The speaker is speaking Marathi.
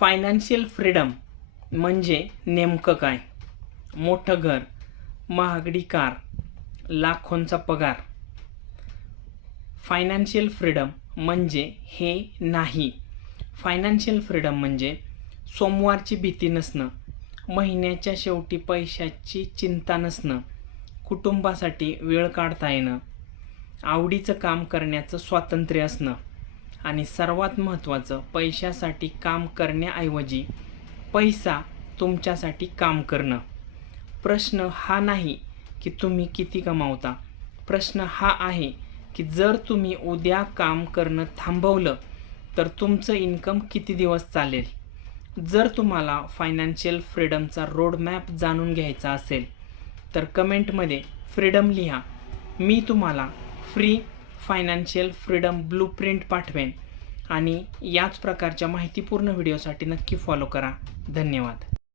फायनान्शियल फ्रीडम म्हणजे नेमकं काय? मोठं घर, महागडी कार, लाखोंचा पगार. फायनान्शियल फ्रीडम म्हणजे हे नाही. फायनान्शियल फ्रीडम म्हणजे सोमवारची भीती नसणं, महिन्याच्या शेवटी पैशाची चिंता नसणं, कुटुंबासाठी वेळ काढता येणं, आवडीचं काम करण्याचं स्वातंत्र्य असणं आणि सर्वात महत्त्वाचं पैशासाठी काम करण्याऐवजी पैसा तुमच्यासाठी काम करणं. प्रश्न हा नाही की तुम्ही किती कमावता. प्रश्न हा आहे की जर तुम्ही उद्या काम करणं थांबवलं तर तुमचं इन्कम किती दिवस चालेल. जर तुम्हाला फायनान्शियल फ्रीडमचा रोडमॅप जाणून घ्यायचा असेल तर कमेंटमध्ये फ्रीडम लिहा. मी तुम्हाला फ्री फायनान्शियल फ्रीडम ब्लूप्रिंट पाठवेन आणि याच प्रकारच्या माहितीपूर्ण व्हिडिओसाठी नक्की फॉलो करा. धन्यवाद.